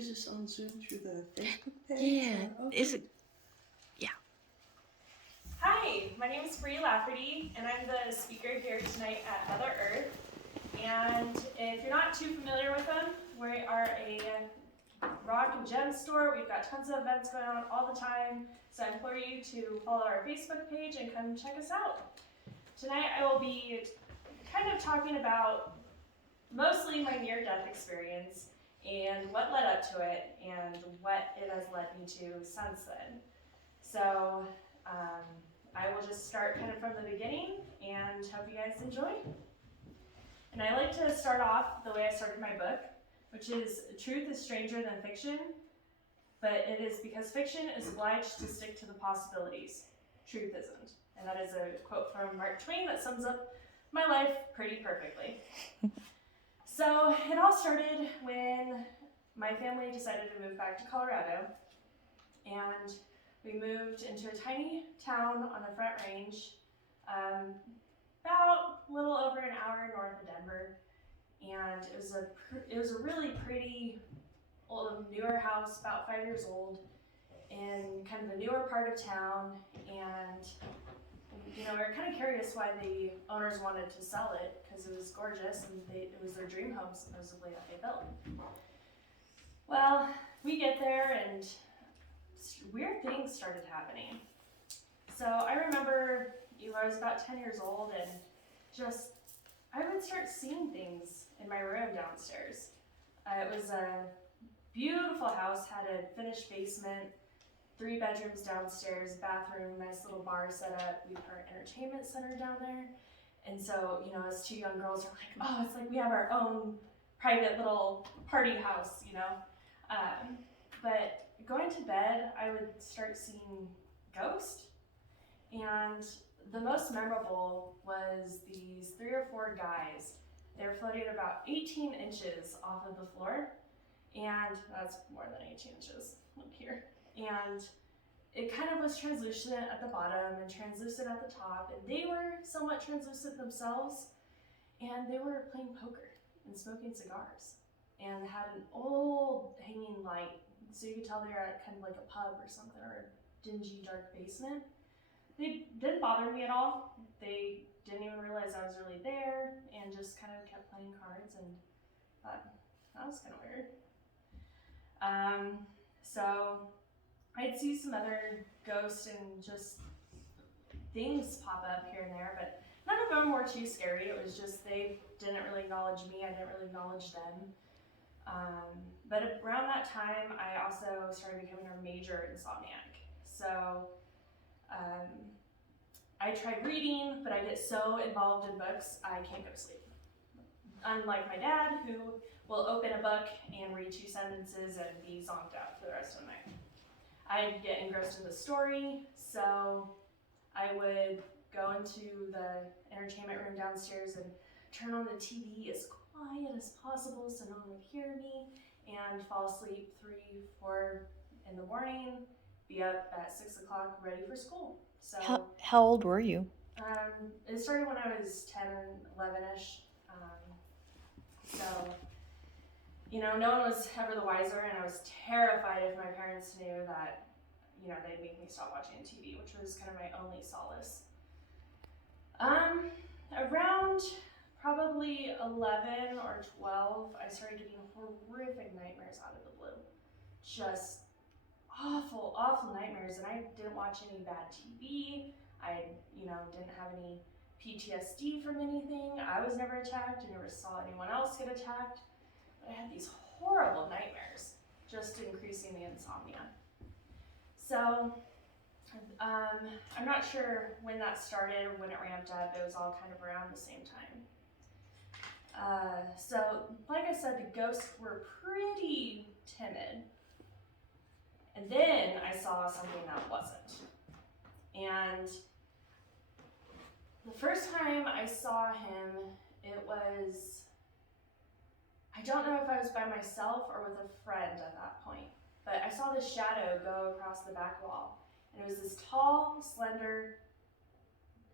Is this on Zoom through the Facebook page? Yeah. Okay. Is it? Yeah. Hi, my name is Bree Lafferty, and I'm the speaker here tonight at Mother Earth. And if you're not too familiar with them, we are a rock and gem store. We've got tons of events going on all the time, so I implore you to follow our Facebook page and come check us out. Tonight I will be kind of talking about mostly my near-death experience and what led up to it and what it has led me to since then. So I will just start kind of from the beginning and hope you guys enjoy. And I like to start off the way I started my book, which is truth is stranger than fiction, but it is because fiction is obliged to stick to the possibilities. Truth isn't. And that is a quote from Mark Twain that sums up my life pretty perfectly. So it all started when my family decided to move back to Colorado, and we moved into a tiny town on the Front Range, about a little over an hour north of Denver, and it was a really pretty old, newer house, about 5 years old, in kind of the newer part of town, and we were kind of curious why the owners wanted to sell it, because it was gorgeous and it was their dream home supposedly that they built. Well, we get there and weird things started happening. So I remember I was about 10 years old, and I would start seeing things in my room downstairs. It was a beautiful house, had a finished basement, 3 bedrooms downstairs, bathroom, nice little bar set up. We put our entertainment center down there. And so, as 2 young girls are like, oh, it's like we have our own private little party house, But going to bed, I would start seeing ghosts. And the most memorable was these 3 or 4 guys. They were floating about 18 inches off of the floor. And that's more than 18 inches, look here. And it kind of was translucent at the bottom and translucent at the top, and they were somewhat translucent themselves, and they were playing poker and smoking cigars and had an old hanging light, so you could tell they were at kind of like a pub or something, or a dingy dark basement. They didn't bother me at all. They didn't even realize I was really there and just kind of kept playing cards, and thought that was kind of weird. So I'd see some other ghosts and just things pop up here and there, but none of them were too scary. It was just they didn't really acknowledge me, I didn't really acknowledge them. But around that time, I also started becoming a major insomniac. So I tried reading, but I get so involved in books, I can't go to sleep. Unlike my dad, who will open a book and read 2 sentences and be zonked out for the rest of the night. I'd get engrossed in the story, so I would go into the entertainment room downstairs and turn on the TV as quiet as possible so no one would hear me, and fall asleep 3, 4 in the morning, be up at 6 o'clock ready for school. So How old were you? it started when I was 10, 11-ish. So no one was ever the wiser, and I was terrified if my parents knew that, they'd make me stop watching TV, which was kind of my only solace. Around probably 11 or 12, I started getting horrific nightmares out of the blue. Just awful, awful nightmares, and I didn't watch any bad TV. I, didn't have any PTSD from anything. I was never attacked. I never saw anyone else get attacked. But I had these horrible nightmares, just increasing the insomnia. So I'm not sure when that started or when it ramped up. It was all kind of around the same time. So like I said, the ghosts were pretty timid. And then I saw something that wasn't. And the first time I saw him, I don't know if I was by myself or with a friend at that point, but I saw this shadow go across the back wall. And it was this tall, slender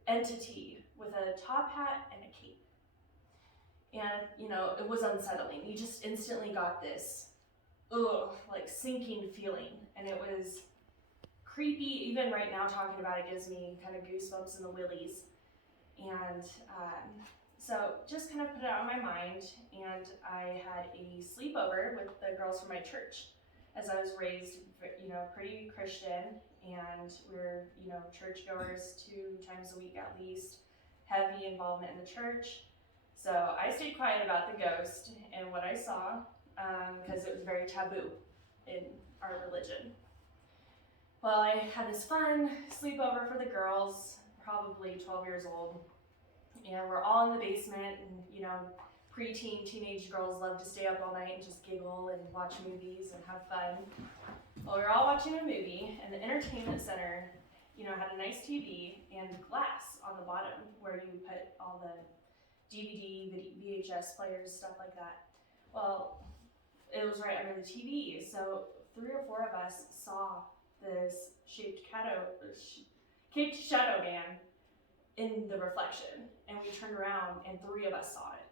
entity with a top hat and a cape. And, it was unsettling. You just instantly got this like sinking feeling, and it was creepy. Even right now talking about it gives me kind of goosebumps in the willies. And so just kind of put it out of my mind, and I had a sleepover with the girls from my church, as I was raised, pretty Christian, and we're, churchgoers 2 times a week at least, heavy involvement in the church. So I stayed quiet about the ghost and what I saw, because it was very taboo in our religion. Well, I had this fun sleepover for the girls, probably 12 years old, and we're all in the basement, and preteen, teenage girls love to stay up all night and just giggle and watch movies and have fun. Well, we were all watching a movie, and the entertainment center, had a nice TV and glass on the bottom where you put all the DVD, VHS players, stuff like that. Well, it was right under the TV, so 3 or 4 of us saw this caped shadow man in the reflection, and we turned around and 3 of us saw it.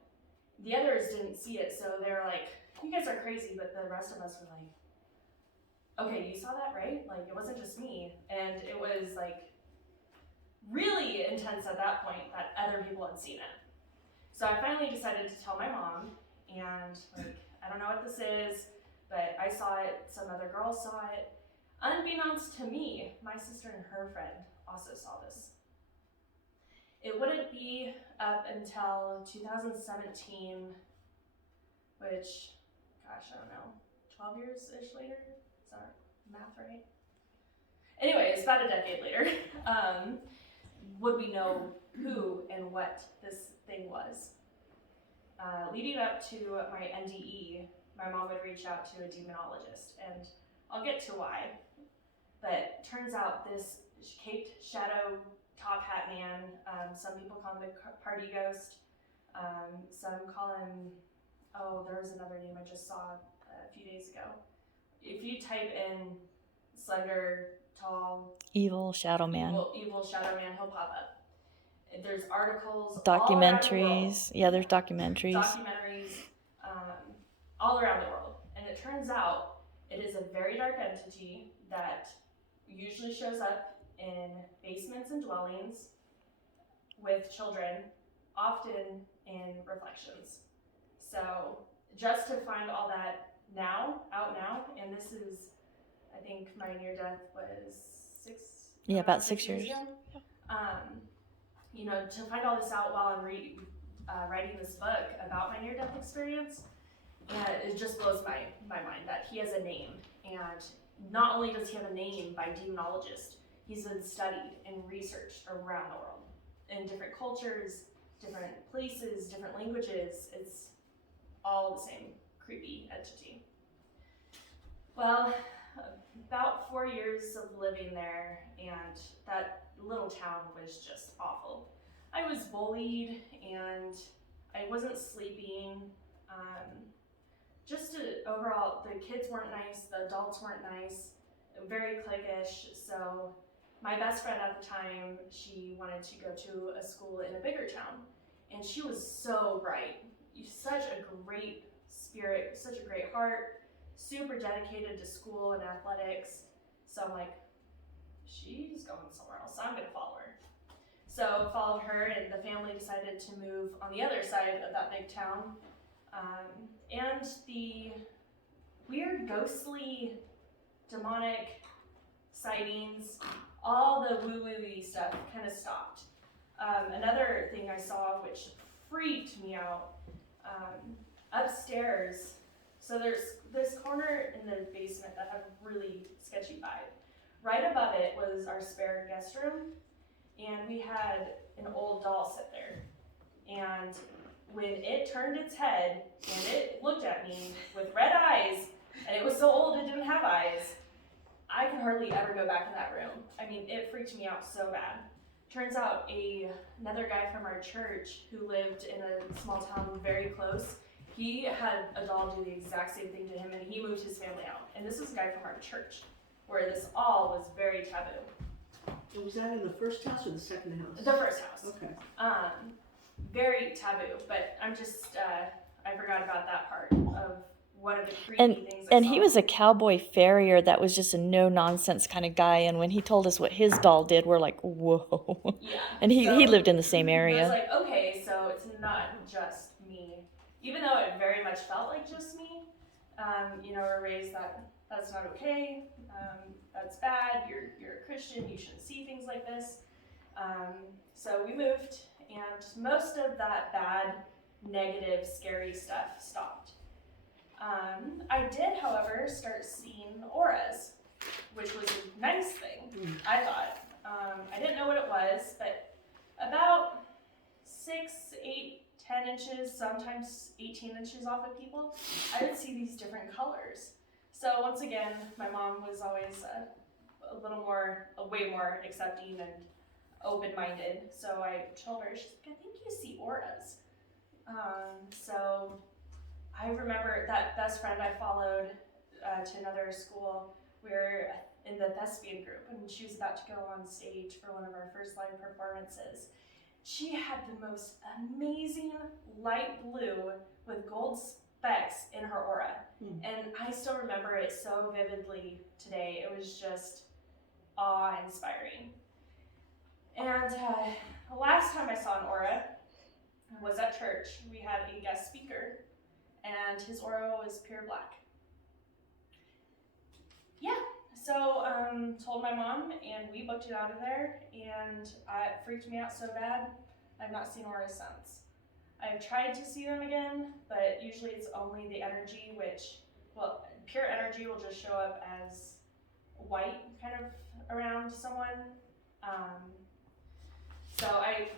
The others didn't see it, so they were like, "You guys are crazy," but the rest of us were like, "Okay, you saw that, right? Like, it wasn't just me." And it was like really intense at that point that other people had seen it. So I finally decided to tell my mom, and like, "I don't know what this is, but I saw it, some other girls saw it." Unbeknownst to me, my sister and her friend also saw this. It wouldn't be up until 2017, which, gosh, I don't know, 12 years-ish later? Is that math right? Anyway, it's about a decade later, would we know who and what this thing was. Leading up to my NDE, my mom would reach out to a demonologist, and I'll get to why. But turns out this caped shadow top hat man, some people call him the party ghost, some call him, there was another name I just saw a few days ago. If you type in slender, tall, Evil shadow man. Evil shadow man, he'll pop up. There's articles, Documentaries. Yeah, there's documentaries. All around the world. And it turns out it is a very dark entity that usually shows up in basements and dwellings with children, often in reflections. So just to find all that out now, and this is, I think my near death was about 6 years ago. To find all this out while I'm writing this book about my near death experience, and it just blows my mind that he has a name. And not only does he have a name by demonologists, he's been studied and researched around the world in different cultures, different places, different languages. It's all the same creepy entity. Well, about 4 years of living there, and that little town was just awful. I was bullied, and I wasn't sleeping. Overall, the kids weren't nice, the adults weren't nice, very cliquish. So my best friend at the time, she wanted to go to a school in a bigger town, and she was so bright, such a great spirit, such a great heart, super dedicated to school and athletics. So I'm like, she's going somewhere else, so I'm gonna follow her. So followed her, and the family decided to move on the other side of that big town. And the weird, ghostly, demonic sightings, all the woo-woo-y stuff kind of stopped. Another thing I saw, which freaked me out, upstairs, so there's this corner in the basement that had a really sketchy vibe. Right above it was our spare guest room, and we had an old doll sit there. And when it turned its head and it looked at me with red eyes, and it was so old it didn't have eyes, I could hardly ever go back in that room. I mean, it freaked me out so bad. Turns out another guy from our church who lived in a small town very close, he had a doll do the exact same thing to him, and he moved his family out. And this was a guy from our church, where this all was very taboo. And was that in the first house or the second house? The first house. Okay. Very taboo, but I'm just, I forgot about that part of one of the creepy things I And saw. he was a cowboy farrier that was just a no nonsense kind of guy. And when he told us what his doll did, we're like, whoa. Yeah. And he So lived in the same I was area. like, okay, so it's not just me. Even though it very much felt like just me, we're raised that that's not okay, that's bad, you're a Christian, you shouldn't see things like this. So we moved, and most of that bad, negative, scary stuff stopped. I did, however, start seeing auras, which was a nice thing, I thought. I didn't know what it was, but about 6, 8, 10 inches, sometimes 18 inches off of people, I would see these different colors. So once again, my mom was always way more accepting and open-minded. So I told her, she's like, I think you see auras. So I remember that best friend I followed to another school. We were in the thespian group, and she was about to go on stage for one of our first live performances. She had the most amazing light blue with gold specks in her aura. And I still remember it so vividly today. It was just awe-inspiring. And the last time I saw an aura was at church. We had a guest speaker, and his aura was pure black. Yeah, so told my mom, and we booked it out of there, and it freaked me out so bad, I've not seen auras since. I've tried to see them again, but usually it's only the energy, pure energy will just show up as white kind of around someone. So I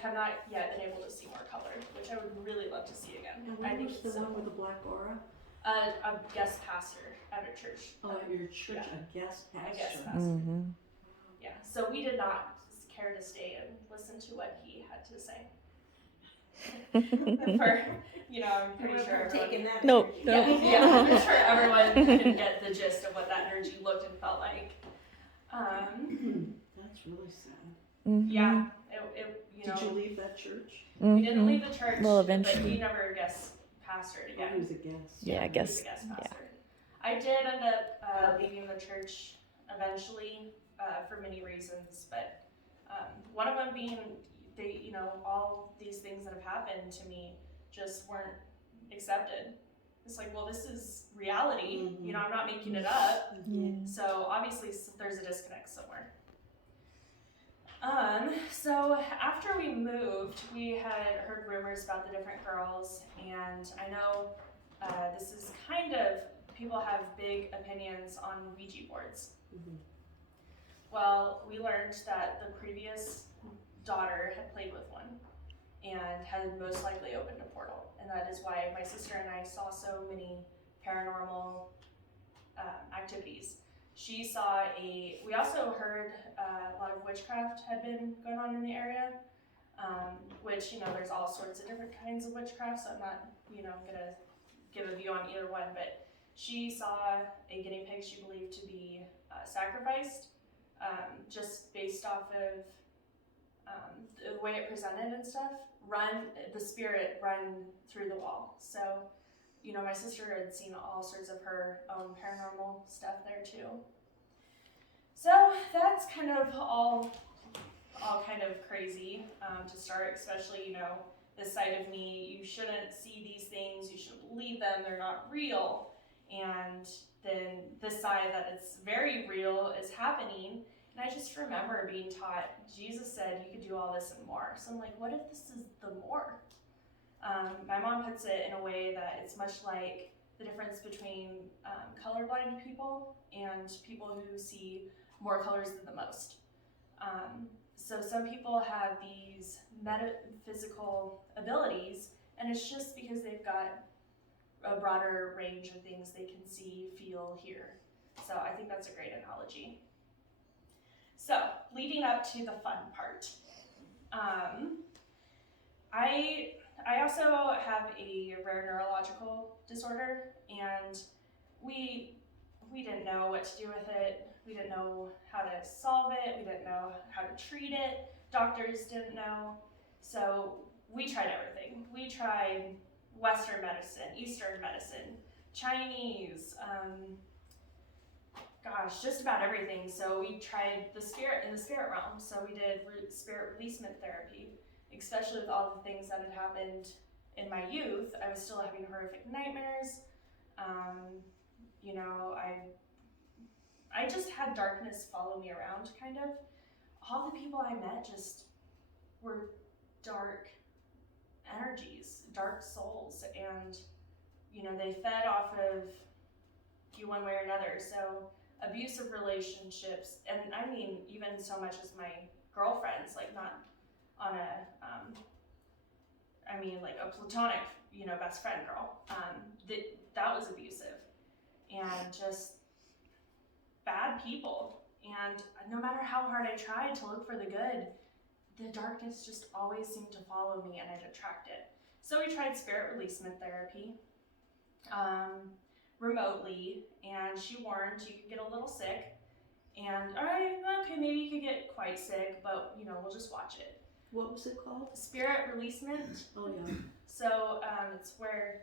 have not yet been able to see more color, which I would really love to see again. And I when think was the one with the black aura? A guest pastor at a church. Oh, at your church, yeah. a guest pastor. A guest pastor. Yeah, so we did not care to stay and listen to what he had to say. I'm pretty sure everyone... Nope. Yeah, I'm sure everyone can get the gist of what that energy looked and felt like. That's really sad. Yeah, Did you leave that church? We didn't leave the church, well, but eventually. he never guest pastored again. Oh, he was a guest. Yeah, I guess. He was a guest pastor. Yeah. I did end up leaving the church eventually for many reasons, but one of them being all these things that have happened to me just weren't accepted. It's like, well, this is reality. I'm not making it up. Yeah. So obviously there's a disconnect somewhere. So after we moved, we had heard rumors about the different girls, and I know this is people have big opinions on Ouija boards. Well, we learned that the previous daughter had played with one and had most likely opened a portal, and that is why my sister and I saw so many paranormal activities. She saw we also heard a lot of witchcraft had been going on in the area, which, there's all sorts of different kinds of witchcraft, so I'm not, gonna give a view on either one, but she saw a guinea pig she believed to be sacrificed, just based off of the way it presented and stuff, the spirit run through the wall. So, my sister had seen all sorts of her own paranormal stuff there too. So that's kind of all kind of crazy to start, especially, this side of me, you shouldn't see these things, you shouldn't believe them, they're not real. And then this side that it's very real is happening. And I just remember being taught, Jesus said you could do all this and more. So I'm like, what if this is the more? My mom puts it in a way that it's much like the difference between colorblind people and people who see more colors than the most. So some people have these metaphysical abilities, and it's just because they've got a broader range of things they can see, feel, hear. So I think that's a great analogy. So, leading up to the fun part. I also have a rare neurological disorder, and we didn't know what to do with it. We didn't know how to solve it. We didn't know how to treat it. Doctors didn't know. So we tried everything. We tried Western medicine, Eastern medicine, Chinese, gosh, just about everything. So we tried the spirit realm. So we did spirit releasement therapy, especially with all the things that had happened in my youth. I was still having horrific nightmares. You know, I just had darkness follow me around, kind of. All the people I met just were dark energies, dark souls, and you know, they fed off of you one way or another. So abusive relationships, and I mean even so much as my girlfriends, like not on a I mean like a platonic, you know, best friend girl, that was abusive, and just bad people. And no matter how hard I tried to look for the good, the darkness just always seemed to follow me, and I'd attract it. So we tried spirit releasement therapy remotely, and she warned you could get a little sick. And all right, okay, maybe you could get quite sick, but you know, we'll just watch it. What was it called? Spirit releasement. Oh yeah. So it's where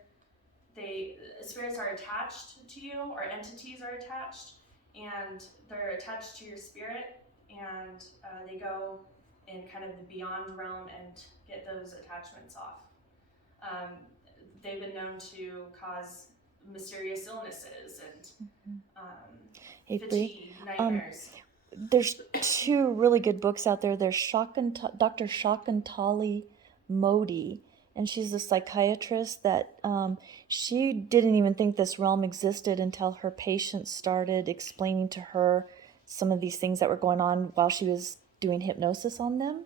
spirits are attached to you, or entities are attached, and they're attached to your spirit, and they go in kind of the beyond realm and get those attachments off. They've been known to cause mysterious illnesses and Hey, fatigue, nightmares. There's two really good books out there. There's Dr. Shakantali Modi, and she's a psychiatrist that she didn't even think this realm existed until her patients started explaining to her some of these things that were going on while she was doing hypnosis on them.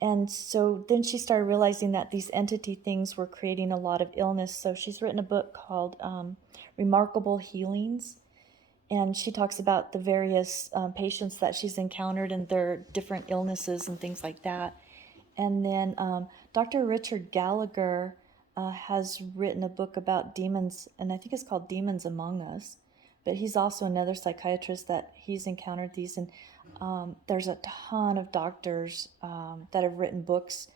And so then she started realizing that these entity things were creating a lot of illness. So she's written a book called Remarkable Healings. And she talks about the various patients that she's encountered and their different illnesses and things like that. And then Dr. Richard Gallagher has written a book about demons, and I think it's called Demons Among Us. But he's also another psychiatrist that he's encountered these. And there's a ton of doctors that have written books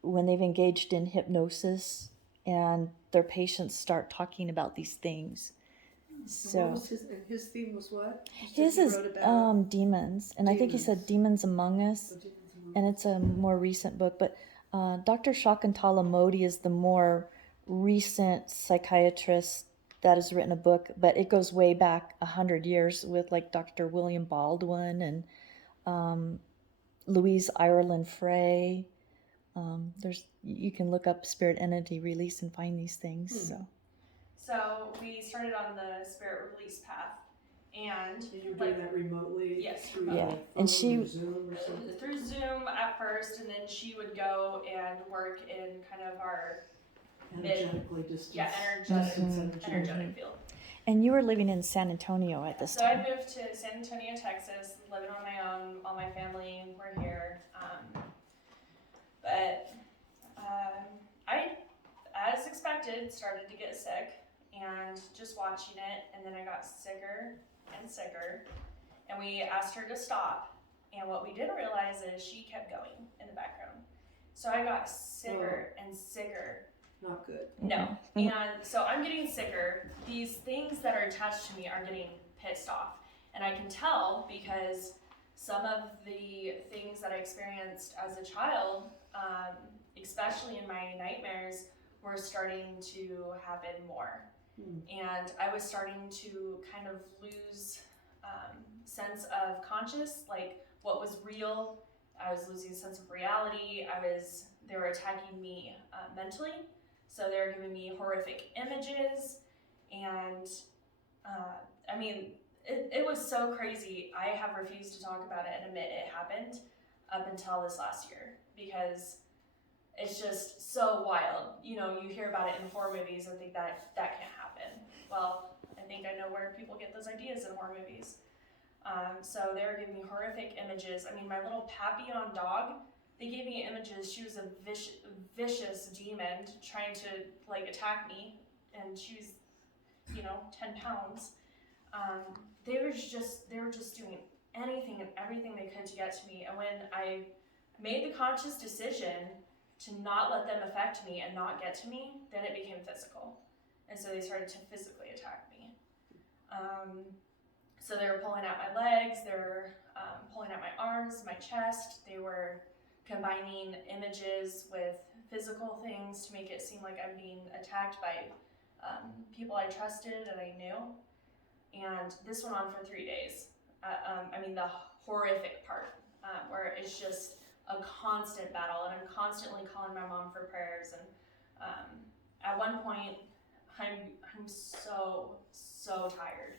when they've engaged in hypnosis and their patients start talking about these things. So what was his theme was what? his is demons, and I think he said Demons Among Us, and it's a more recent book. But Dr. Shakuntala Modi is the more recent psychiatrist that has written a book, but it goes way back 100 years with like Dr. William Baldwin and Louise Ireland Frey. You can look up spirit entity release and find these things. So we started on the spirit release path, and you're doing that remotely. Yes, through remotely. phone And she or Zoom or something. Through Zoom at first, and then she would go and work in kind of our energetically distant. Yeah, energetic field. And you were living in San Antonio at this So time. I moved to San Antonio, Texas, living on my own. All my family were here. But I, as expected, started to get sick, and just watching it, and then I got sicker and sicker, and we asked her to stop, and what we didn't realize is she kept going in the background. So I got sicker and sicker. Not good. No. And so I'm getting sicker. These things that are attached to me are getting pissed off. And I can tell because some of the things that I experienced as a child, especially in my nightmares, were starting to happen more. And I was starting to kind of lose sense of conscious, like what was real. I was losing a sense of reality. They were attacking me mentally. So they were giving me horrific images, and I mean, it was so crazy. I have refused to talk about it and admit it happened up until this last year, because it's just so wild. You know, you hear about it in horror movies and think that can't happen. Well, I think I know where people get those ideas in horror movies. So they were giving me horrific images. I mean, my little Papillon dog, they gave me images. She was a vicious demon trying to like attack me, and she was, 10 pounds. They were just doing anything and everything they could to get to me. And when I made the conscious decision to not let them affect me and not get to me, then it became physical. and so they started to physically attack me. So they were pulling at my legs, they were pulling at my arms, my chest. They were combining images with physical things to make it seem like I'm being attacked by people I trusted and I knew. And this went on for 3 days. The horrific part, where it's just a constant battle, and I'm constantly calling my mom for prayers. And at one point, I'm so tired,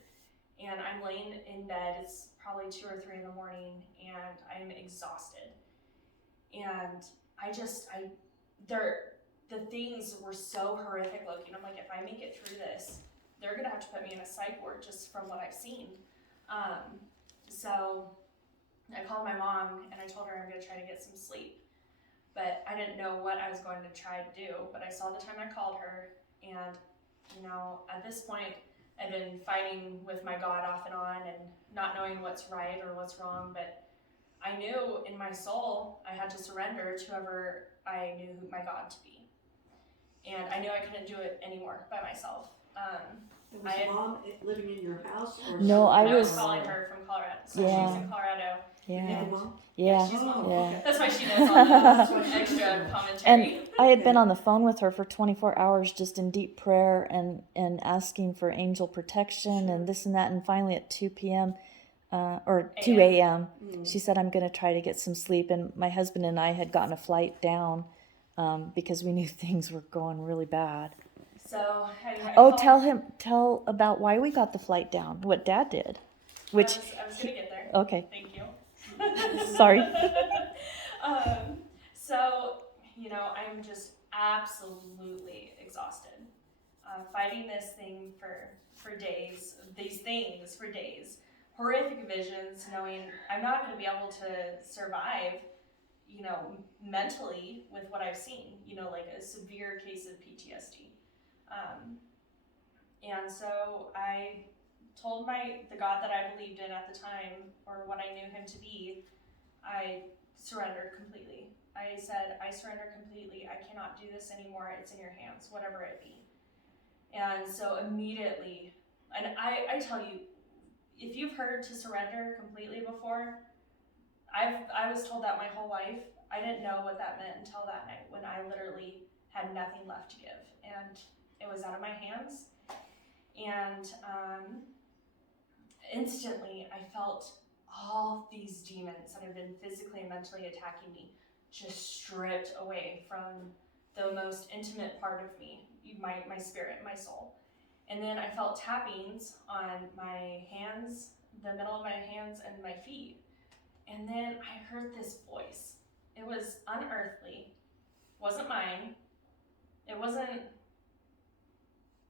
and I'm laying in bed. It's probably 2 or 3 in the morning, and I'm exhausted. And the things were so horrific looking. I'm like, if I make it through this, they're gonna have to put me in a psych ward just from what I've seen. So I called my mom and I told her I'm gonna try to get some sleep. But I didn't know what I was going to try to do. But I saw the time I called her, and at this point, I've been fighting with my God off and on and not knowing what's right or what's wrong. But I knew in my soul I had to surrender to whoever I knew my God to be. And I knew I couldn't do it anymore by myself. Was Mom living in your house? Or No, I was was calling her from Colorado. So Yeah. she's in Colorado. Yeah. And Mom? Yeah. She's mom. Yeah. Okay. That's why she knows all the extra commentary. And I had been on the phone with her for 24 hours just in deep prayer and asking for angel protection and this and that. And finally at 2 p.m. Or 2 a.m., she said, I'm going to try to get some sleep. And my husband and I had gotten a flight down because we knew things were going really bad. So, tell about why we got the flight down, what Dad did. I was going to get there. Okay. Thank you. Sorry. So, I'm just absolutely exhausted. Fighting this thing for days, these things for days. Horrific visions, knowing I'm not going to be able to survive, mentally with what I've seen, like a severe case of PTSD. And so I told the God that I believed in at the time, or what I knew him to be, I surrendered completely. I said, I surrender completely. I cannot do this anymore. It's in your hands, whatever it be. And so immediately, and I tell you, if you've heard to surrender completely before, I was told that my whole life. I didn't know what that meant until that night when I literally had nothing left to give. And it was out of my hands. And instantly I felt all these demons that have been physically and mentally attacking me just stripped away from the most intimate part of me, my spirit, my soul. And then I felt tappings on my hands, the middle of my hands and my feet. And then I heard this voice. It was unearthly. It wasn't mine. It wasn't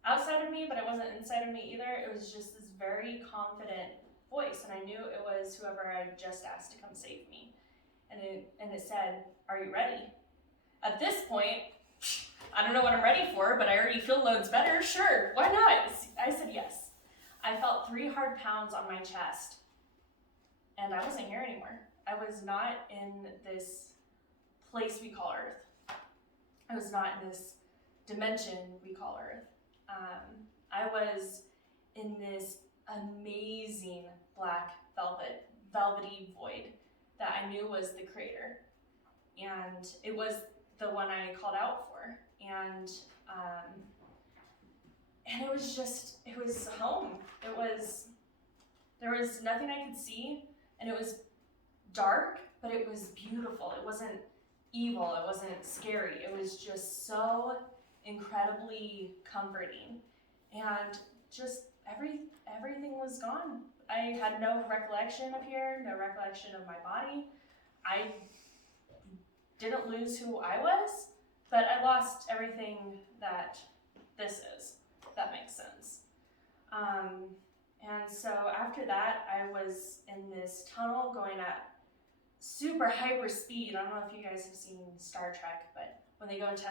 outside of me, but it wasn't inside of me either. It was just this very confident voice, and I knew it was whoever I just asked to come save me. And it said, "Are you ready?" At this point, I don't know what I'm ready for, but I already feel loads better. Sure, why not? I said yes. I felt 3 hard pounds on my chest, and I wasn't here anymore. I was not in this place we call Earth. I was not in this dimension we call Earth. I was in this amazing black velvety void that I knew was the creator. And it was the one I called out for. And it was home. There was nothing I could see, and it was dark, but it was beautiful. It wasn't evil, it wasn't scary. It was just so incredibly comforting. And just everything was gone. I had no recollection of here, no recollection of my body. I didn't lose who I was, but I lost everything that this is, if that makes sense. And so after that, I was in this tunnel going at super hyper speed. I don't know if you guys have seen Star Trek, but when they go into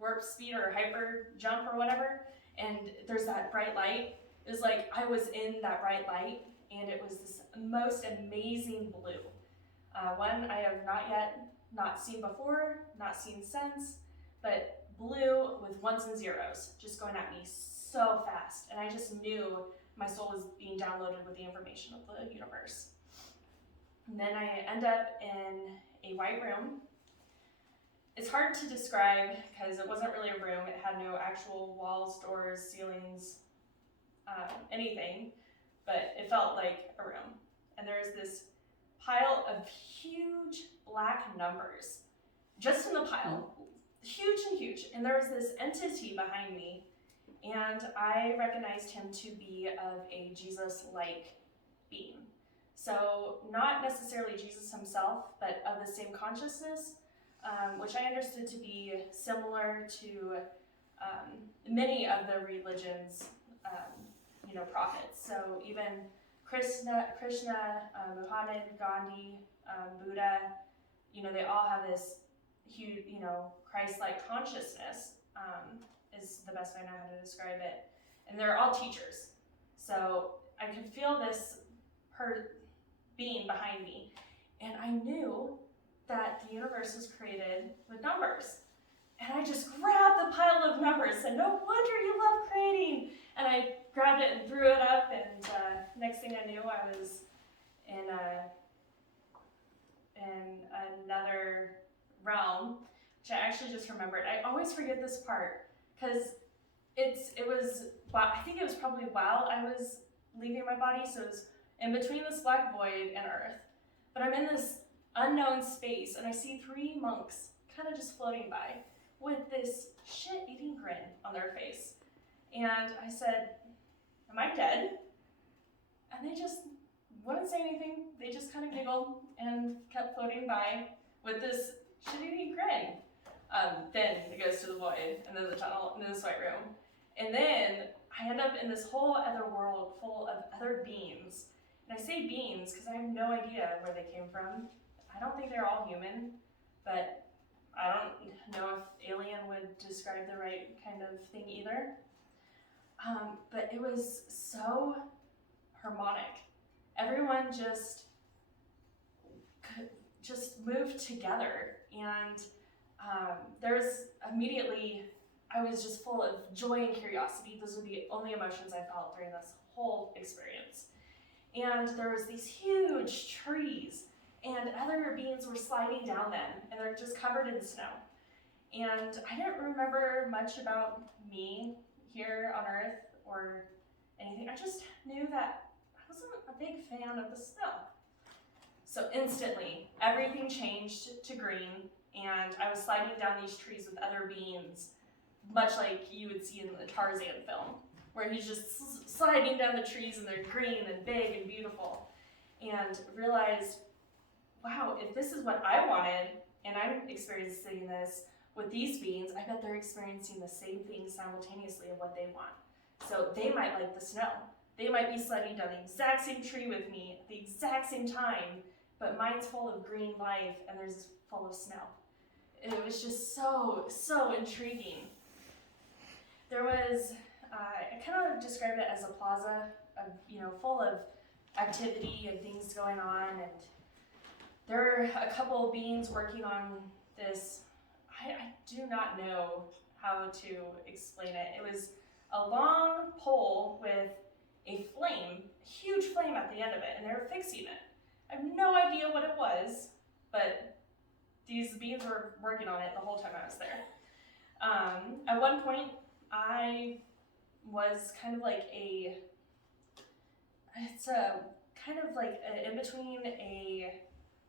warp speed or hyper jump or whatever, and there's that bright light, it was like I was in that bright light, and it was this most amazing blue. One I have not seen before, not seen since, but blue with ones and zeros just going at me so fast. And I just knew my soul was being downloaded with the information of the universe. And then I end up in a white room. It's hard to describe because it wasn't really a room. It had no actual walls, doors, ceilings, anything, but it felt like a room. And there was this pile of huge black numbers just in the pile, huge and huge. And there was this entity behind me, and I recognized him to be of a Jesus-like being. So not necessarily Jesus himself, but of the same consciousness, which I understood to be similar to many of the religions, prophets. So even Krishna, Muhammad, Gandhi, Buddha, they all have this huge, Christ-like consciousness, is the best way I know how to describe it. And they're all teachers. So I could feel this being behind me. And I knew that the universe was created with numbers. And I just grabbed the pile of numbers and no wonder you love creating. And I grabbed it and threw it up, and next thing I knew, I was in another realm, which I actually just remembered. I always forget this part because I think it was probably while I was leaving my body, so it was in between this black void and Earth. But I'm in this unknown space, and I see 3 monks kind of just floating by with this shit-eating grin on their face. And I said, "Am I dead?" And they just wouldn't say anything. They just kind of giggled and kept floating by with this shit-eating grin. Then it goes to the void, and then the tunnel, and then this white room. And then I end up in this whole other world full of other beings. And I say beings because I have no idea where they came from. I don't think they're all human, but I don't know if alien would describe the right kind of thing either. But it was so harmonic. Everyone just moved together, and there's immediately, I was just full of joy and curiosity. Those were the only emotions I felt during this whole experience. And there was these huge trees, and other beings were sliding down them, and they're just covered in snow. And I didn't remember much about me here on Earth or anything. I just knew that I wasn't a big fan of the snow. So instantly, everything changed to green, and I was sliding down these trees with other beings, much like you would see in the Tarzan film, where he's just sliding down the trees and they're green and big and beautiful. And realized, wow, if this is what I wanted, and I'm experiencing this with these beings, I bet they're experiencing the same thing simultaneously of what they want. So they might like the snow. They might be sliding down the exact same tree with me at the exact same time, but mine's full of green life and theirs full of snow. It was just so intriguing. There was, I kind of described it as a plaza, full of activity and things going on, and there were a couple beings working on this. I do not know how to explain it. It was a long pole with a flame, a huge flame at the end of it, and they were fixing it. I have no idea what it was, but these beings were working on it the whole time I was there. At one point, I was kind of like in between a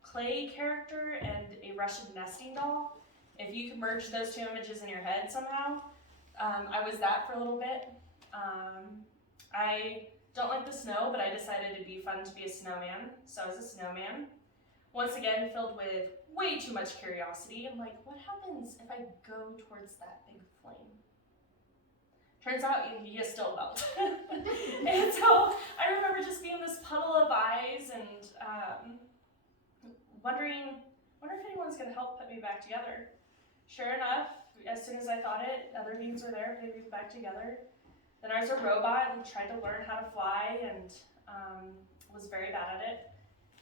clay character and a Russian nesting doll. If you could merge those 2 images in your head somehow, I was that for a little bit. I don't like the snow, but I decided it'd be fun to be a snowman, so I was a snowman. Once again, filled with way too much curiosity. I'm like, what happens if I go towards that big flame? Turns out you still melt. And so I remember just being this puddle of eyes and wondering, wonder if anyone's gonna help put me back together. Sure enough, as soon as I thought it, other beings were there, putting me back together. Then I was a robot and tried to learn how to fly and was very bad at it.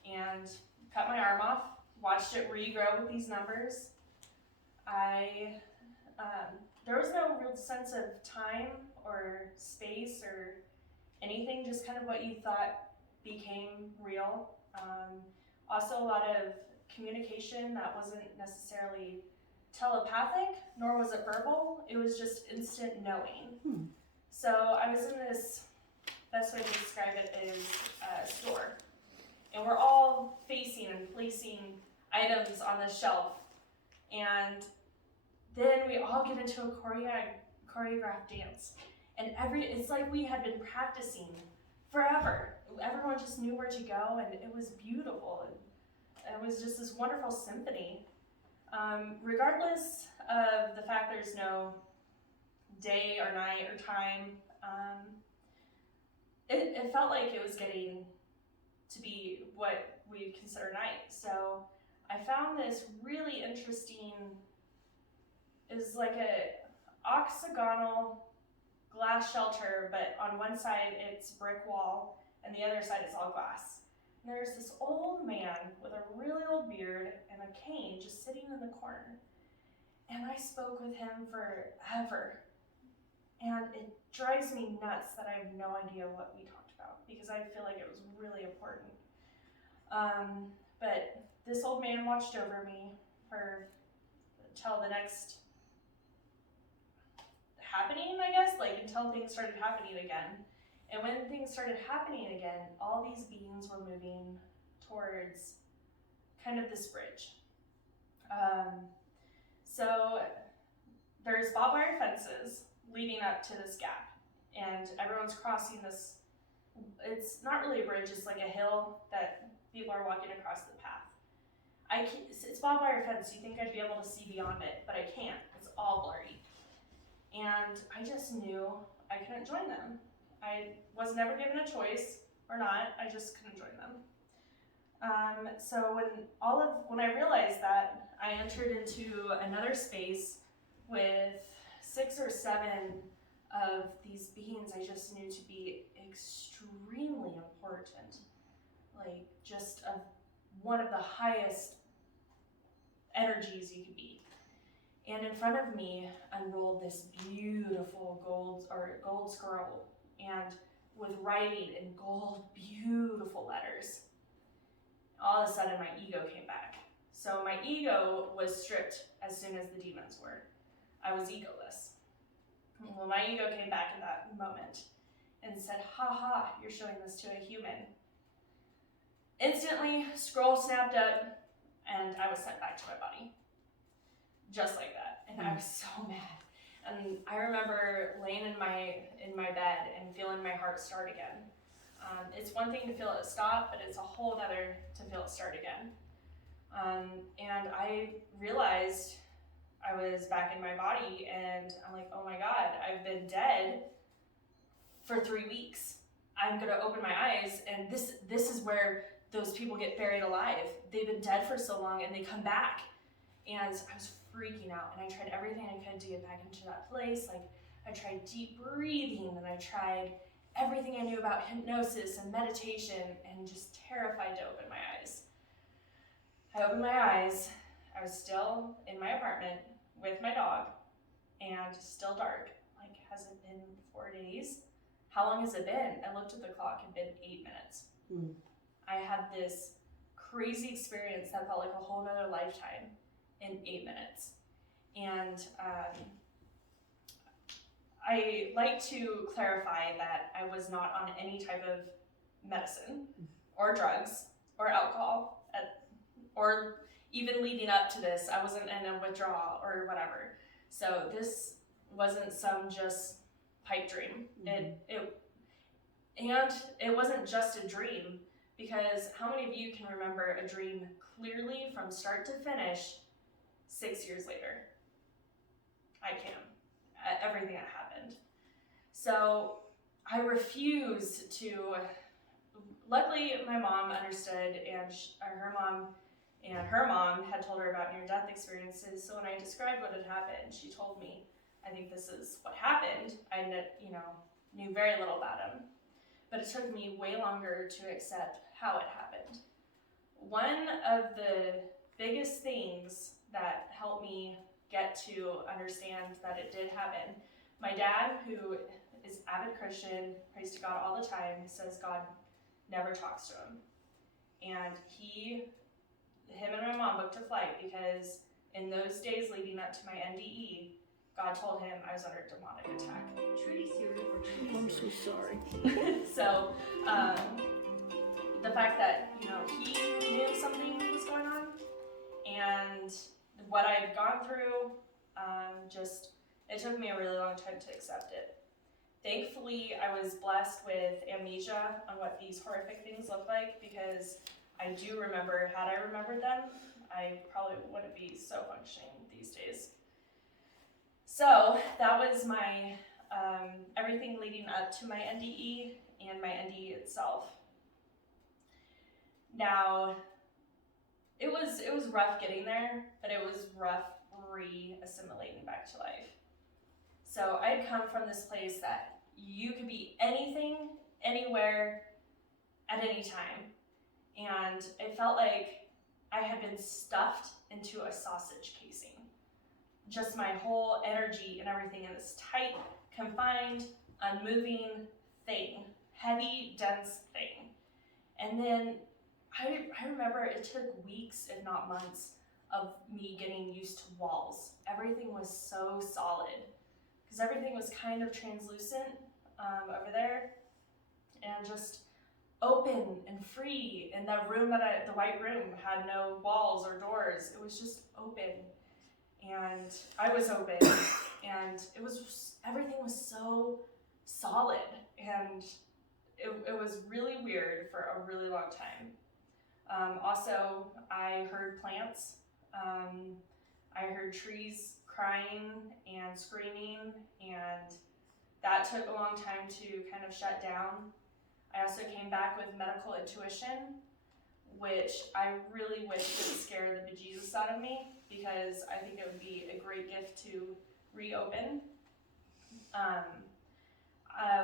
And cut my arm off, watched it regrow with these numbers. I there was no real sense of time or space or anything, just kind of what you thought became real. Also a lot of communication that wasn't necessarily telepathic, nor was it verbal. It was just instant knowing. So I was in this, best way to describe it is a store. And we're all facing and placing items on the shelf. And then we all get into a choreographed dance. And it's like we had been practicing forever. Everyone just knew where to go, and it was beautiful. It was just this wonderful symphony. Regardless of the fact there's no day or night or time, it felt like it was getting to be what we'd consider night. So I found this really interesting, is like a octagonal glass shelter, but on one side it's brick wall and the other side is all glass. And there's this old man with a really old beard and a cane just sitting in the corner. And I spoke with him forever. And it drives me nuts that I have no idea what we talked about, because I feel like it was really important. But this old man watched over me until the next happening, I guess, like until things started happening again. And when things started happening again, all these beings were moving towards kind of this bridge. So there's barbed wire fences leading up to this gap, and everyone's crossing this. It's not really a bridge, it's like a hill that people are walking across the path. It's barbed wire fence, you think I'd be able to see beyond it, but I can't. It's all blurry. And I just knew I couldn't join them. I was never given a choice or not, I just couldn't join them. So when I realized that, I entered into another space with 6 or 7 of these beings I just knew to be extremely important, like just one of the highest energies you could be. And in front of me unrolled this beautiful gold scroll, and with writing in gold, beautiful letters. All of a sudden my ego came back. So my ego was stripped as soon as the demons were. I was egoless. Well, my ego came back in that moment and said, "Ha ha, you're showing this to a human." Instantly, scroll snapped up, and I was sent back to my body. Just like that. And I was so mad. And I remember laying in my bed and feeling my heart start again. It's one thing to feel it stop, but it's a whole other to feel it start again. And I realized I was back in my body, and I'm like, oh my God, I've been dead for 3 weeks. I'm gonna open my eyes, and this is where those people get buried alive. They've been dead for so long, and they come back. And I was freaking out, and I tried everything I could to get back into that place. Like, I tried deep breathing, and I tried everything I knew about hypnosis and meditation, and just terrified to open my eyes. I opened my eyes. I was still in my apartment with my dog, and still dark. Like, has it been 4 days? How long has it been? I looked at the clock, it had been 8 minutes. I had this crazy experience that felt like a whole other lifetime in 8 minutes. And I like to clarify that I was not on any type of medicine or drugs or alcohol, or even leading up to this, I wasn't in a withdrawal or whatever. So this wasn't some just pipe dream. It wasn't just a dream, because how many of you can remember a dream clearly from start to finish 6 years later? I can. Everything that happened. So I refuse to. Luckily, my mom understood, and her mom had told her about near-death experiences. So when I described what had happened, she told me, "I think this is what happened." I knew very little about him, but it took me way longer to accept how it happened. One of the biggest things that helped me get to understand that it did happen. My dad, who is avid Christian, prays to God all the time, says God never talks to him. And him and my mom booked a flight because in those days leading up to my NDE, God told him I was under a demonic attack. Trudy cereal or Trudy I'm so cereal? sorry. So, the fact that, he knew something was going on, and what I had gone through, it took me a really long time to accept it. Thankfully, I was blessed with amnesia on what these horrific things look like, because I do remember, had I remembered them, I probably wouldn't be so functioning these days. So that was my everything leading up to my NDE and my NDE itself. Now, it was rough getting there, but it was rough re-assimilating back to life. So I'd come from this place that you could be anything, anywhere, at any time. And it felt like I had been stuffed into a sausage casing. Just my whole energy and everything in this tight, confined, unmoving thing, heavy, dense thing. And then I remember it took weeks, if not months, of me getting used to walls. Everything was so solid, because everything was kind of translucent over there, and just open and free. And the room the white room had no walls or doors. It was just open, and I was open, and everything was so solid, and it was really weird for a really long time. Also, I heard plants. I heard trees crying and screaming, and that took a long time to kind of shut down. I also came back with medical intuition, which I really wish would scare the bejesus out of me, because I think it would be a great gift to reopen.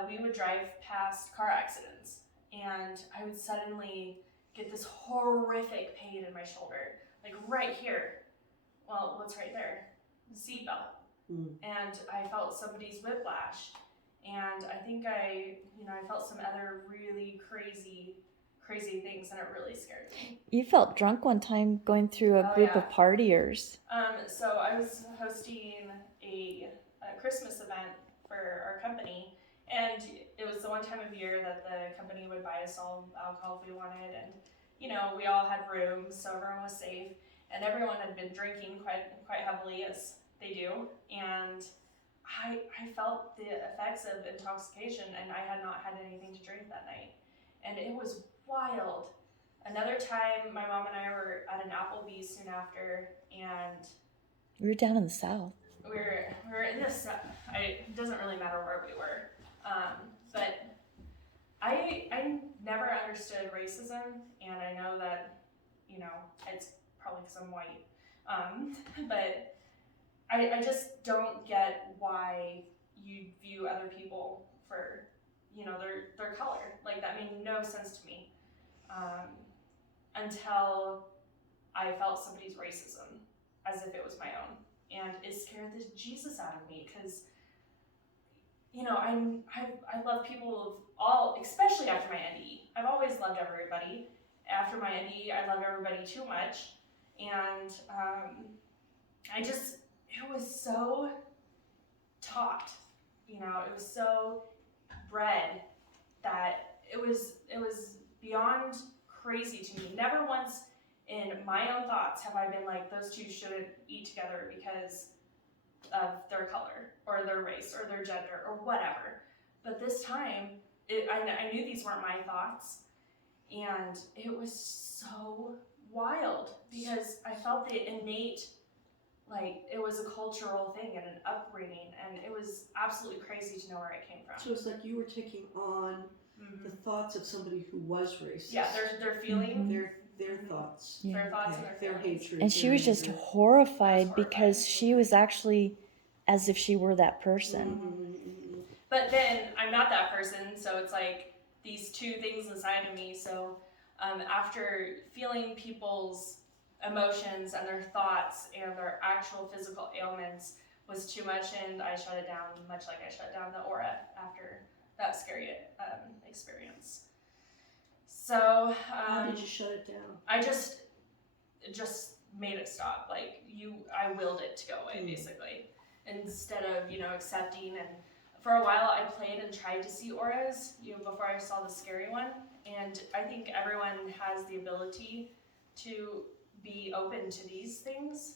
We would drive past car accidents, and I would suddenly get this horrific pain in my shoulder, like right here. Well, what's right there? Seatbelt. And I felt somebody's whiplash, and I think I felt some other really crazy things, and it really scared me. You felt drunk one time going through a group of partiers. So I was hosting a Christmas event for our company, and it was the one time of year that the company would buy us all alcohol if we wanted, and we all had rooms, so everyone was safe, and everyone had been drinking quite heavily, as they do, and I felt the effects of intoxication, and I had not had anything to drink that night, and it was wild. Another time, my mom and I were at an Applebee's soon after, and we were down in the South. We were in this. It doesn't really matter where we were, but I never understood racism, and I know that it's probably because I'm white, but I just don't get why you view other people for their color. Like, that made no sense to me until I felt somebody's racism as if it was my own, and it scared the Jesus out of me, because I love people of all, especially after my NDE. I've always loved everybody. After my NDE, I love everybody too much, and it was so taught, it was so bred that it was beyond crazy to me. Never once in my own thoughts have I been like, those two shouldn't eat together because of their color or their race or their gender or whatever. But this time, I knew these weren't my thoughts, and it was so wild, because I felt the innate, like, it was a cultural thing and an upbringing, and it was absolutely crazy to know where it came from. So it's like you were taking on the thoughts of somebody who was racist. Yeah, their feeling. Their thoughts. Yeah. Their thoughts and Their their feelings. hatred. And she was just horrified because she was actually as if she were that person. Mm-hmm. But then I'm not that person, so it's like these two things inside of me. So after feeling people's emotions and their thoughts and their actual physical ailments was too much, and I shut it down, much like I shut down the aura after that scary experience. So how did you shut it down? I just made it stop. Like I willed it to go away, basically, instead of accepting. And for a while, I played and tried to see auras, before I saw the scary one. And I think everyone has the ability to be open to these things.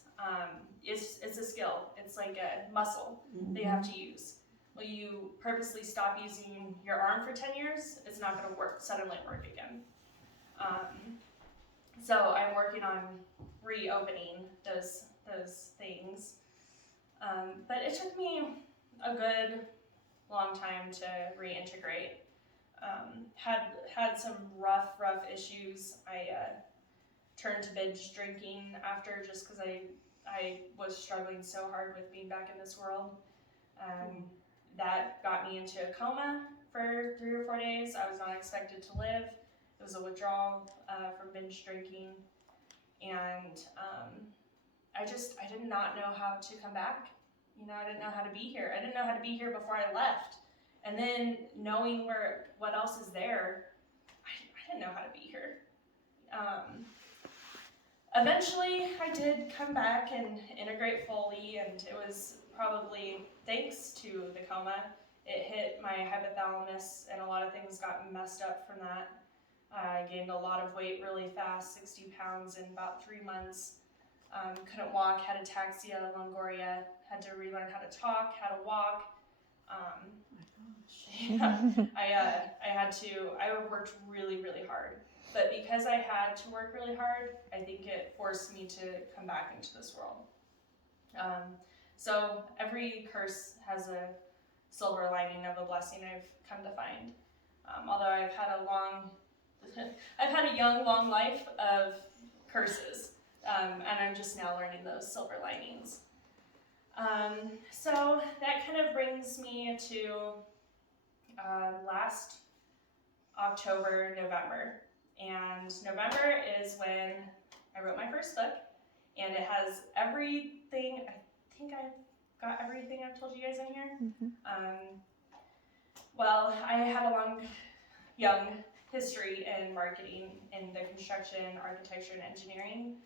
It's a skill. It's like a muscle that you have to use. Well, you purposely stop using your arm for 10 years, it's not going to suddenly work again. So I'm working on reopening those things. But it took me a good long time to reintegrate. Had some rough issues. I turned to binge drinking after, just because I was struggling so hard with being back in this world. That got me into a coma for 3 or 4 days. I was not expected to live. It was a withdrawal from binge drinking, and I did not know how to come back. I didn't know how to be here. I didn't know how to be here before I left, and then knowing what else is there, I didn't know how to be here. Eventually, I did come back and integrate fully, and it was probably thanks to the coma. It hit my hypothalamus, and a lot of things got messed up from that. I gained a lot of weight really fast, 60 pounds in about 3 months. Couldn't walk, had ataxia, longoria, had to relearn how to talk, how to walk. I worked really, really hard. But because I had to work really hard, I think it forced me to come back into this world. So every curse has a silver lining of a blessing, I've come to find. Although I've had a young, long life of curses, and I'm just now learning those silver linings. So that kind of brings me to last October, November. And November is when I wrote my first book, and it has everything. I think I've got everything I've told you guys in here. Well, I had a young history in marketing in the construction, architecture, and engineering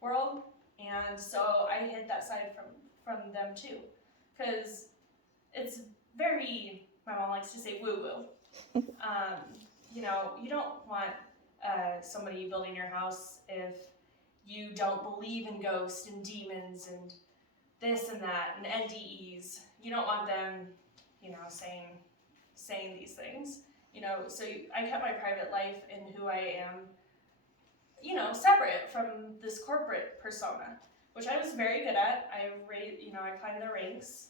world, and so I hid that side from them too, because it's very, my mom likes to say, woo-woo. You don't want somebody building your house if you don't believe in ghosts and demons and this and that and NDEs. You don't want them, saying these things. So I kept my private life and who I am, separate from this corporate persona, which I was very good at. I climbed the ranks,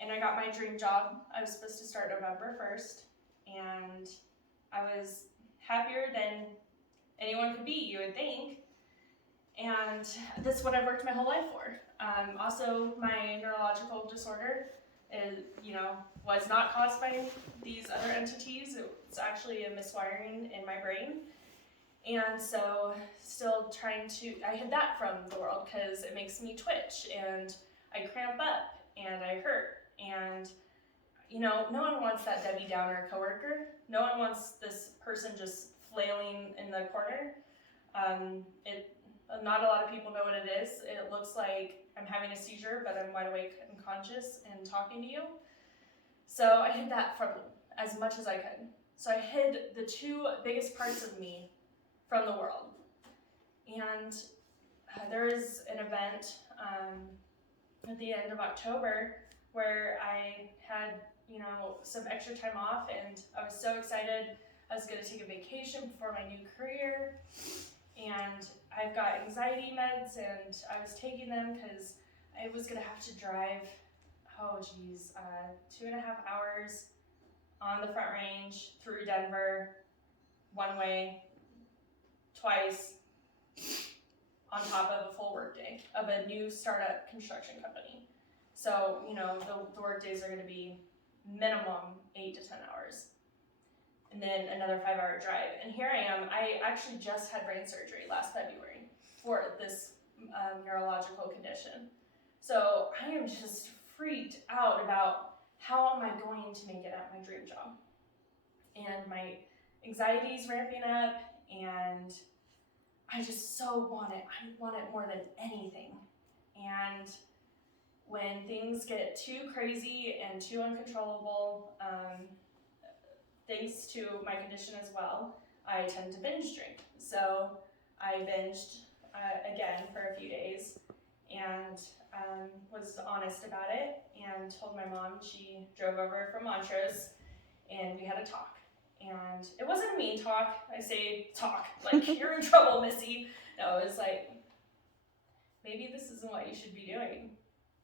and I got my dream job. I was supposed to start November 1st, and I was happier than anyone could be, you would think. And that's what I've worked my whole life for. Also, my neurological disorder was not caused by these other entities. It's actually a miswiring in my brain. And so still I hid that from the world because it makes me twitch and I cramp up and I hurt. And, no one wants that Debbie Downer coworker. No one wants this person just flailing in the corner. Not a lot of people know what it is. It looks like I'm having a seizure, but I'm wide awake and conscious and talking to you. So I hid that from as much as I could. So I hid the 2 biggest parts of me from the world. And there is an event at the end of October where I had, some extra time off, and I was so excited. I was going to take a vacation before my new career, and I've got anxiety meds, and I was taking them because I was going to have to drive, 2.5 hours on the Front Range through Denver, one way, twice, on top of a full workday of a new startup construction company. So, the work days are going to be minimum 8 to 10 hours. and then another 5-hour drive. And here I am. I actually just had brain surgery last February for this neurological condition. So I am just freaked out about how am I going to make it at my dream job. And my anxiety's ramping up, and I just so want it. I want it more than anything. And when things get too crazy and too uncontrollable, thanks to my condition as well, I tend to binge drink. So I binged again for a few days, and was honest about it and told my mom. She drove over from Montrose, and we had a talk. And it wasn't a mean talk. I say talk, like, you're in trouble, Missy. No, it was like, maybe this isn't what you should be doing.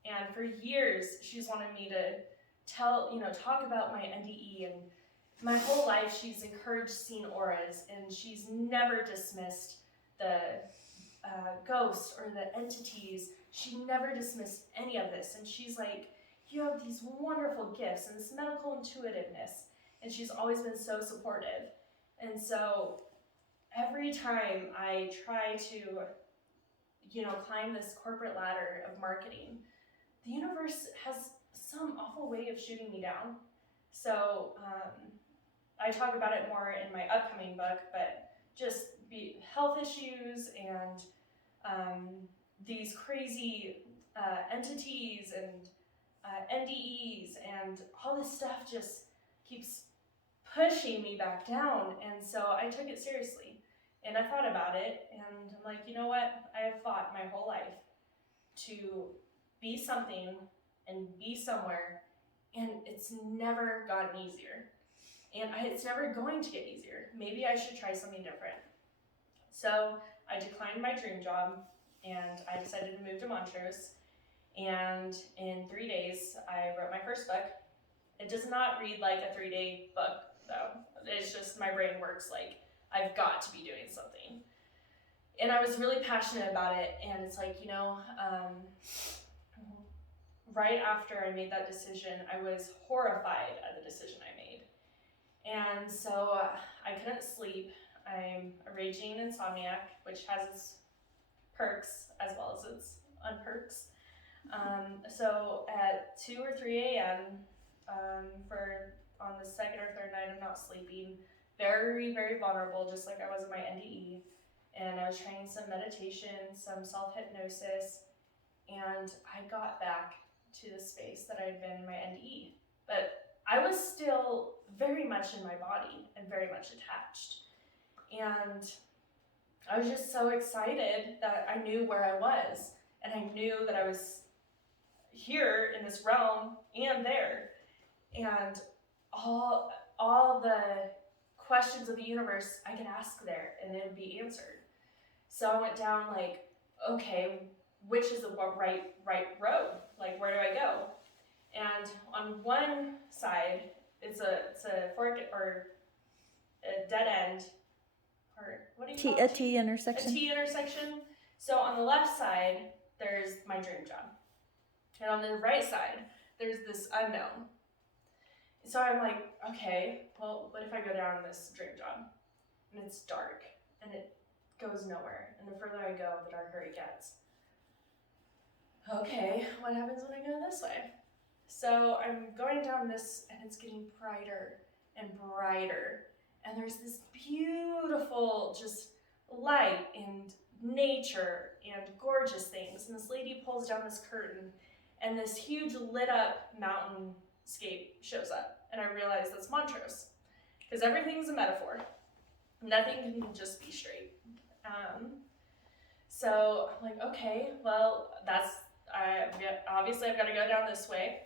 And for years, she's wanted me to talk about my NDE. And my whole life, she's encouraged seeing auras, and she's never dismissed the ghosts or the entities. She never dismissed any of this. And she's like, you have these wonderful gifts and this medical intuitiveness. And she's always been so supportive. And so every time I try to, climb this corporate ladder of marketing, the universe has some awful way of shooting me down. So I talk about it more in my upcoming book, but just health issues and these crazy entities and NDEs and all this stuff just keeps pushing me back down. And so I took it seriously, and I thought about it, and I'm like, you know what? I have fought my whole life to be something and be somewhere, and it's never gotten easier. And it's never going to get easier. Maybe I should try something different. So I declined my dream job, and I decided to move to Montrose. And in 3 days, I wrote my first book. It does not read like a 3-day book, though. It's just my brain works like I've got to be doing something. And I was really passionate about it. And it's like, right after I made that decision, I was horrified at the decision I made. And so I couldn't sleep. I'm a raging insomniac, which has its perks as well as its unperks. So at 2 or 3 a.m., on the second or third night of not sleeping, very, very vulnerable, just like I was in my NDE. And I was trying some meditation, some self-hypnosis, and I got back to the space that I'd been in my NDE. But I was still very much in my body and very much attached. And I was just so excited that I knew where I was, and I knew that I was here in this realm and there. And all the questions of the universe I could ask there, and it would be answered. So I went down like, okay, which is the right road? Like, where do I go? And on one side, it's a fork or a dead end, or what do you call it? A T intersection. A T intersection. So on the left side, there's my dream job. And on the right side, there's this unknown. So I'm like, okay, well, what if I go down this dream job? And it's dark, and it goes nowhere. And the further I go, the darker it gets. Okay, what happens when I go this way? So I'm going down this, and it's getting brighter and brighter. And there's this beautiful just light and nature and gorgeous things. And this lady pulls down this curtain, and this huge lit up mountainscape shows up. And I realize that's Montrose, because everything's a metaphor. Nothing can just be straight. So I'm like, okay, well, obviously I've got to go down this way.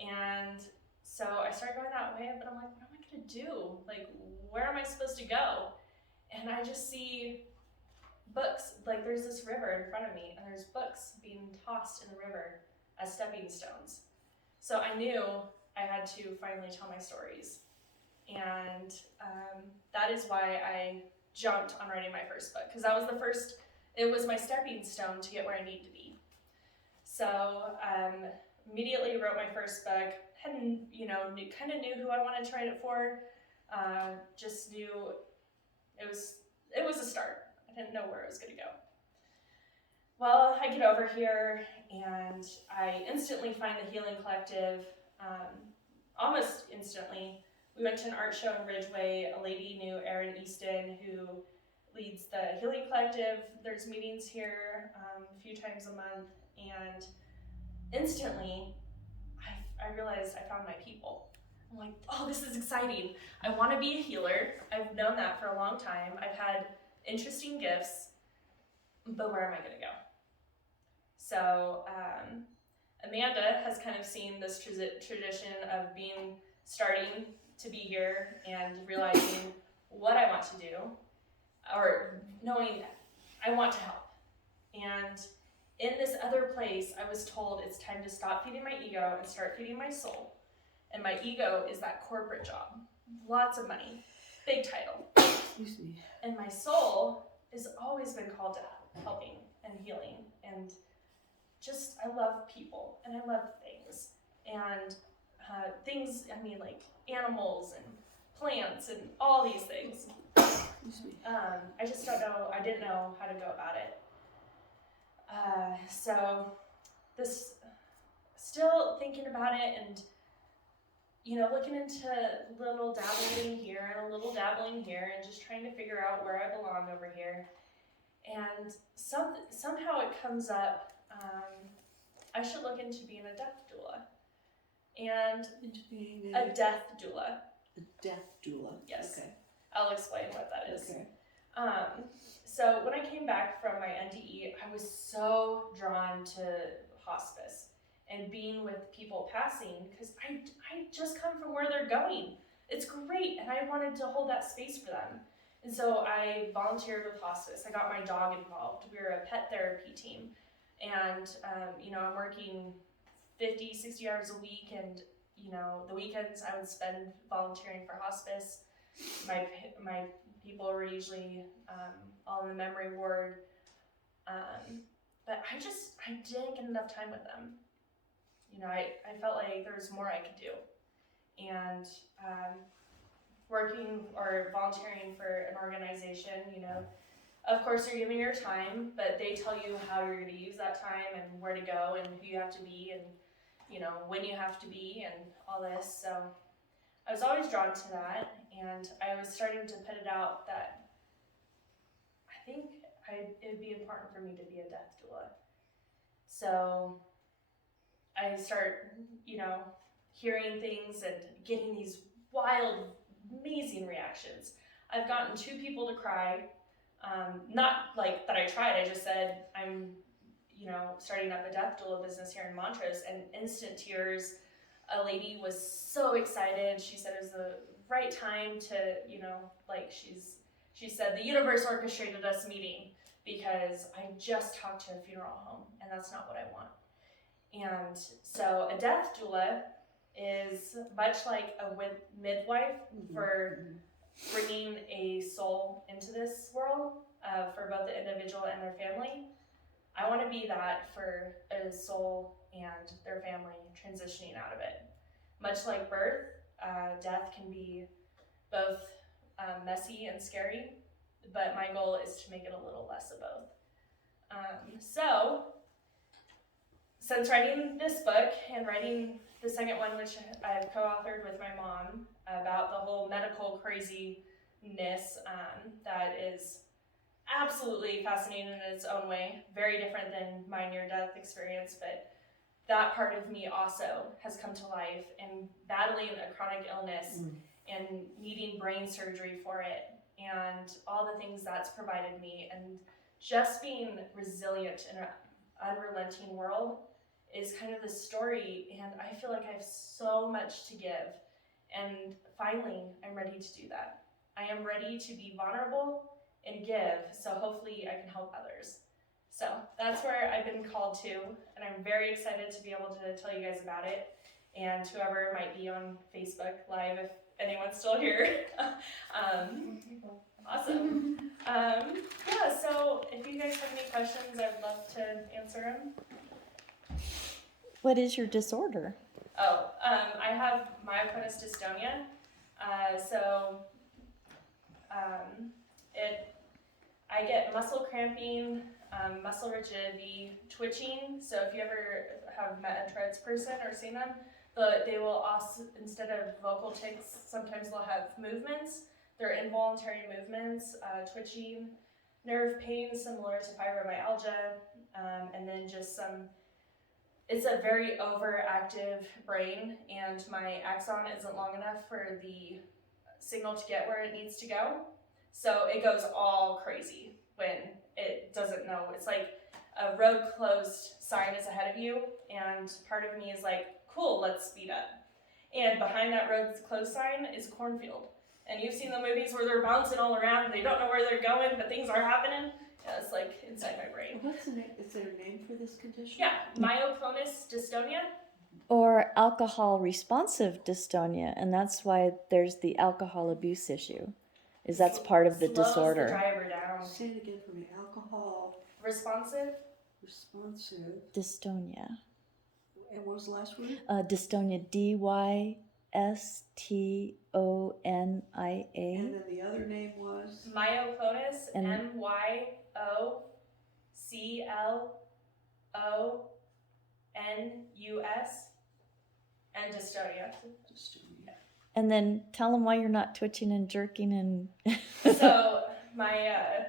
And so I start going that way, but I'm like, what am I going to do? Like, where am I supposed to go? And I just see books. Like, there's this river in front of me, and there's books being tossed in the river as stepping stones. So I knew I had to finally tell my stories. And that is why I jumped on writing my first book, because that was it was my stepping stone to get where I need to be. So immediately wrote my first book, kind of knew who I wanted to write it for. Just knew it was a start. I didn't know where it was going to go. Well, I get over here and I instantly find the Healing Collective, almost instantly. We went to an art show in Ridgeway. A lady knew Erin Easton, who leads the Healing Collective. There's meetings here a few times a month, and instantly I realized I found my people. I'm like, oh, this is exciting. I want to be a healer. I've known that for a long time. I've had interesting gifts, but where am I going to go? So Amanda has kind of seen this tradition of starting to be here and realizing what I want to do, or knowing I want to help. And in this other place, I was told it's time to stop feeding my ego and start feeding my soul. And my ego is that corporate job, lots of money, big title. Excuse me. And my soul has always been called to helping and healing, and just, I love people and I love things. And things, I mean, like animals and plants and all these things. Excuse me. I just don't know, I didn't know how to go about it. So this, still thinking about it and, you know, looking into little dabbling here and a little dabbling here and just trying to figure out where I belong over here. And somehow it comes up, I should look into being a death doula. And Into being a death doula. a death doula. Yes. Okay. I'll explain what that is. Okay. So when I came back from my NDE, I was so drawn to hospice and being with people passing, because I just come from where they're going. It's great, and I wanted to hold that space for them. And so I volunteered with hospice. I got my dog involved. We were a pet therapy team. And, you know, I'm working 50, 60 hours a week, and, you know, the weekends I would spend volunteering for hospice. My people were usually all in the memory ward, but I didn't get enough time with them. You know, I felt like there was more I could do, and working or volunteering for an organization, you know, of course you're giving your time, but they tell you how you're going to use that time and where to go and who you have to be and, you know, when you have to be and all this. So I was always drawn to that, and I was starting to put it out that I think it would be important for me to be a death doula. So I start, you know, hearing things and getting these wild, amazing reactions. I've gotten 2 people to cry. Not like that I tried, I just said I'm, you know, starting up a death doula business here in Montrose, and instant tears. A lady was so excited. She said it was the right time to, you know, like she said the universe orchestrated us meeting because I just talked to a funeral home, and that's not what I want. And so a death doula is much like a midwife for bringing a soul into this world, for both the individual and their family. I want to be that for a soul and their family transitioning out of it. Much like birth, death can be both messy and scary, but my goal is to make it a little less of both. So, since writing this book and writing the second one, which I've co-authored with my mom, about the whole medical craziness that is absolutely fascinating in its own way, very different than my near-death experience, but that part of me also has come to life, and battling a chronic illness and needing brain surgery for it, and all the things that's provided me, and just being resilient in an unrelenting world is kind of the story, and I feel like I have so much to give, and finally I'm ready to do that. I am ready to be vulnerable and give, so hopefully I can help others. So that's where I've been called to, and I'm very excited to be able to tell you guys about it, and whoever might be on Facebook Live, if anyone's still here. Awesome. Yeah, so if you guys have any questions, I'd love to answer them. What is your disorder? I have myoclonus dystonia. So I get muscle cramping, muscle rigidity, twitching. So if you ever have met a Tourette's person or seen them, they will also, instead of vocal tics, sometimes they'll have movements. They're involuntary movements, twitching, nerve pain similar to fibromyalgia, and then just it's a very overactive brain, and my axon isn't long enough for the signal to get where it needs to go. So it goes all crazy when it doesn't know. It's like a road closed sign is ahead of you, and part of me is like, cool, let's speed up. And behind that road closed sign is a cornfield. And you've seen the movies where they're bouncing all around and they don't know where they're going, but things are happening. Yeah, it's like inside my brain. What's the name? Is there a name for this condition? Yeah, myoclonus dystonia. Or alcohol responsive dystonia, and that's why there's the alcohol abuse issue. Is that's part of the Slows disorder. the driver down. Say it again for me. Alcohol Responsive. Dystonia. And what was the last word? Dystonia. Dystonia. And then the other name was? Myoclonus. And- MYOCLONUS. And dystonia. Dystonia. And then tell them why you're not twitching and jerking and. So my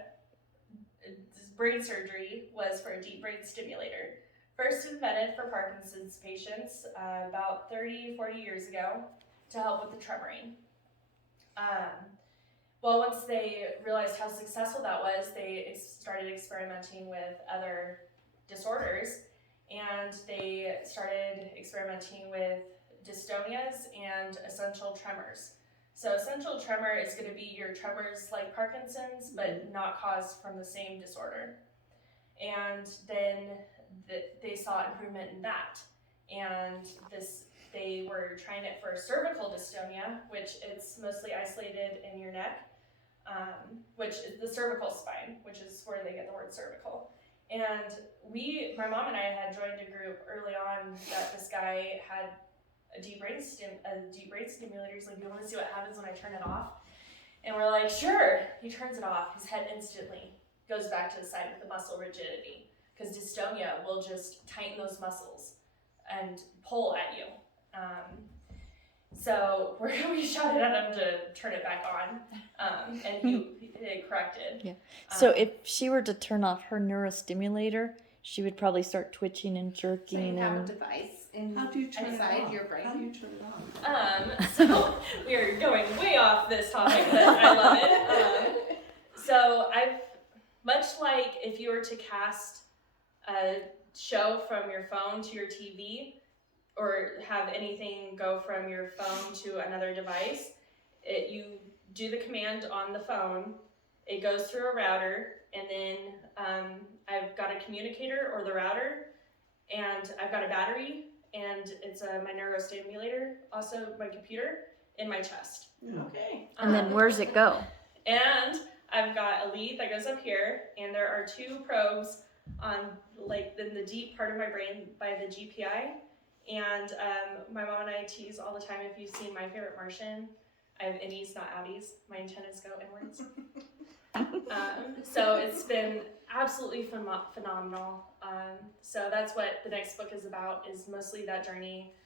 brain surgery was for a deep brain stimulator. First invented for Parkinson's patients about 30-40 years ago to help with the tremoring. Well, once they realized how successful that was, they started experimenting with other disorders, and they started experimenting with dystonias and essential tremors. So essential tremor is going to be your tremors like Parkinson's, but not caused from the same disorder. And then they saw improvement in that. And they were trying it for cervical dystonia, which it's mostly isolated in your neck, which is the cervical spine, which is where they get the word cervical. And my mom and I had joined a group early on that this guy had a deep brain stimulator. He's like, you want to see what happens when I turn it off? And we're like, sure. He turns it off. His head instantly goes back to the side with the muscle rigidity, because dystonia will just tighten those muscles and pull at you. So we shouted at him to turn it back on, and he corrected. Yeah. So if she were to turn off her neurostimulator, she would probably start twitching and jerking. So you have a and device How do you turn it inside off? your brain. How do you turn it on? So we are going way off this topic, but I love it. So much like if you were to cast a show from your phone to your TV, or have anything go from your phone to another device, you do the command on the phone, it goes through a router, and then I've got a communicator or the router, and I've got a battery, and it's my neurostimulator, also my computer, in my chest. Okay. and then where's it go? And I've got a lead that goes up here, and there are two probes on in the deep part of my brain by the GPI. And my mom and I tease all the time, if you've seen My Favorite Martian, I have innies, not outies. My antennas go inwards. So it's been absolutely phenomenal. So that's what the next book is about, is mostly that journey